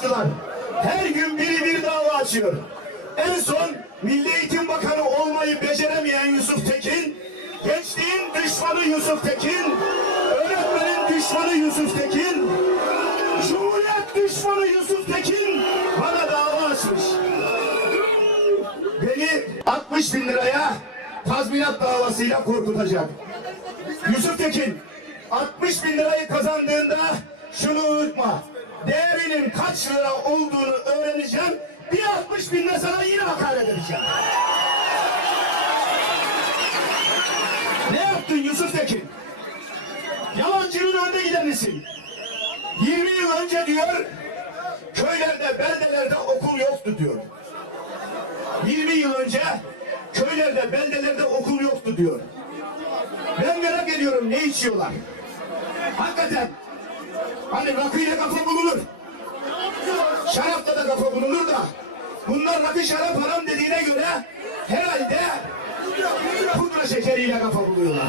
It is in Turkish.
açtılar. Her gün biri bir dava açıyor. En son Milli Eğitim Bakanı olmayı beceremeyen Yusuf Tekin, gençliğin düşmanı Yusuf Tekin, öğretmenin düşmanı Yusuf Tekin, Cumhuriyet düşmanı Yusuf Tekin bana dava açmış. Beni 60 bin liraya tazminat davasıyla korkutacak. Yusuf Tekin 60 bin lirayı kazandığında şunu unutma. Kaç lira olduğunu öğreneceğim. Bir 60 binle sana yine hakaret edeceğim. Ne yaptın Yusuf Tekin? Yalancının önde gidenisin. 20 yıl önce diyor köylerde, beldelerde okul yoktu diyor. 20 yıl önce köylerde, beldelerde okul yoktu diyor. Ben merak ediyorum ne içiyorlar? Hakikaten hani rakıyla kafa bulunur. Şarapta da kafa bulunur da bunlar rakı şarap haram dediğine göre herhalde pudra şekeriyle kafa buluyorlar.